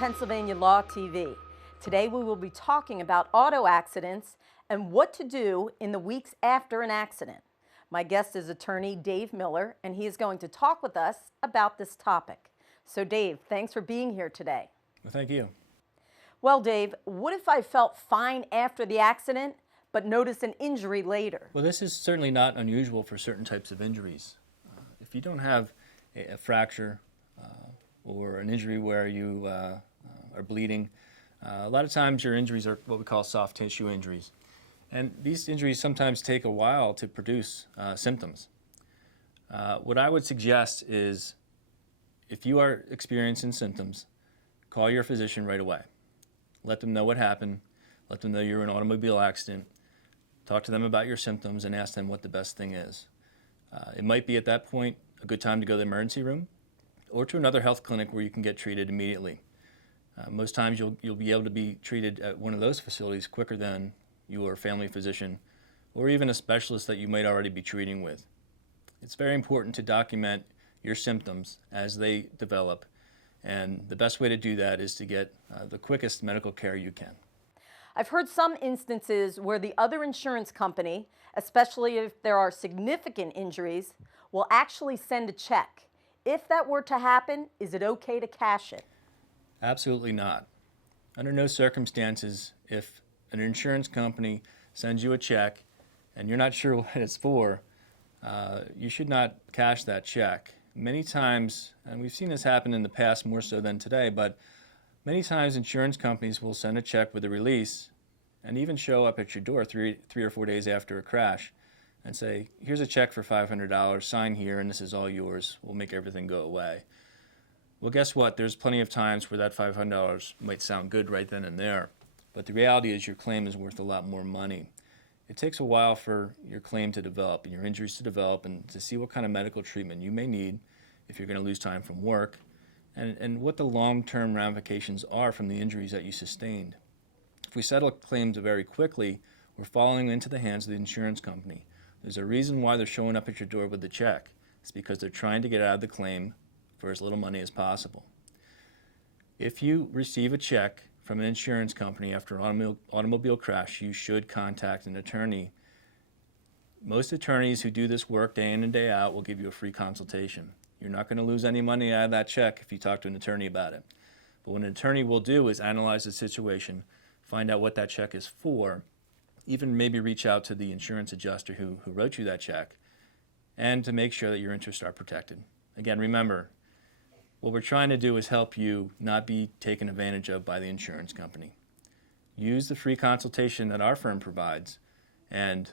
Pennsylvania Law TV. Today we will be talking about auto accidents and what to do in the weeks after an accident. My guest is attorney Dave Miller, and he is going to talk with us about this topic. So Dave, thanks for being here today. Well, thank you. Well, Dave, what if I felt fine after the accident but noticed an injury later? Well, this is certainly not unusual for certain types of injuries. If you don't have a fracture or an injury where you are bleeding, a lot of times your injuries are what we call soft tissue injuries. And these injuries sometimes take a while to produce symptoms. What I would suggest is if you are experiencing symptoms, call your physician right away. Let them know what happened. Let them know you're in an automobile accident. Talk to them about your symptoms and ask them what the best thing is. It might be at that point a good time to go to the emergency room or to another health clinic where you can get treated immediately. Most times you'll be able to be treated at one of those facilities quicker than your family physician or even a specialist that you might already be treating with. It's very important to document your symptoms as they develop, and the best way to do that is to get the quickest medical care you can. I've heard some instances where the other insurance company, especially if there are significant injuries, will actually send a check. If that were to happen, is it okay to cash it? Absolutely not. Under no circumstances, if an insurance company sends you a check and you're not sure what it's for, you should not cash that check. Many times, and we've seen this happen in the past more so than today, but many times insurance companies will send a check with a release and even show up at your door three or 4 days after a crash and say, here's a check for $500, sign here and this is all yours, we'll make everything go away. Well, guess what? There's plenty of times where that $500 might sound good right then and there, but the reality is your claim is worth a lot more money. It takes a while for your claim to develop and your injuries to develop and to see what kind of medical treatment you may need if you're going to lose time from work and what the long-term ramifications are from the injuries that you sustained. If we settle claims very quickly, we're falling into the hands of the insurance company. There's a reason why they're showing up at your door with the check. It's because they're trying to get out of the claim for as little money as possible. If you receive a check from an insurance company after an automobile crash, you should contact an attorney. Most attorneys who do this work day in and day out will give you a free consultation. You're not going to lose any money out of that check if you talk to an attorney about it. But what an attorney will do is analyze the situation, find out what that check is for, even maybe reach out to the insurance adjuster who wrote you that check, and to make sure that your interests are protected. Again, remember, what we're trying to do is help you not be taken advantage of by the insurance company. Use the free consultation that our firm provides, and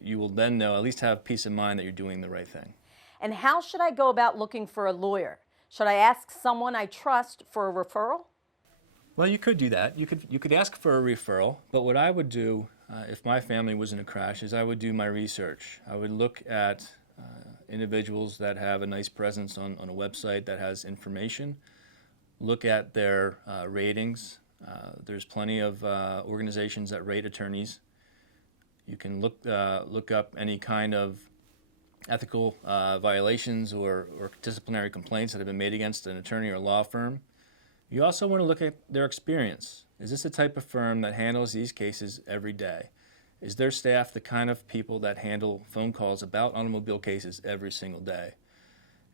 you will then know, at least have peace of mind that you're doing the right thing. And how should I go about looking for a lawyer? Should I ask someone I trust for a referral? Well, you could do that. You could ask for a referral, but what I would do if my family was in a crash is I would do my research. I would look at individuals that have a nice presence on a website that has information, look at their ratings. There's plenty of organizations that rate attorneys. You can look up any kind of ethical violations or disciplinary complaints that have been made against an attorney or law firm. You also want to look at their experience. Is this the type of firm that handles these cases every day? Is their staff the kind of people that handle phone calls about automobile cases every single day?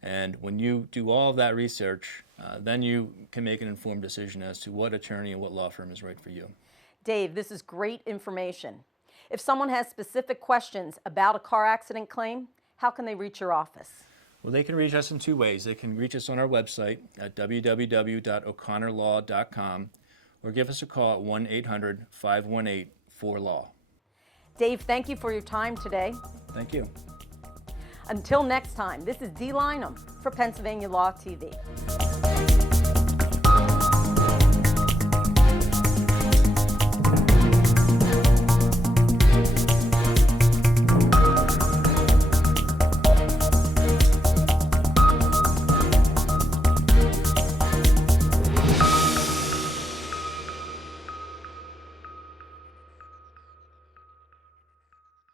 And when you do all of that research, then you can make an informed decision as to what attorney and what law firm is right for you. Dave, this is great information. If someone has specific questions about a car accident claim, how can they reach your office? Well, they can reach us in two ways. They can reach us on our website at www.o'connorlaw.com or give us a call at 1-800-518-4LAW. Dave, thank you for your time today. Thank you. Until next time, this is Dee Lynham for Pennsylvania Law TV.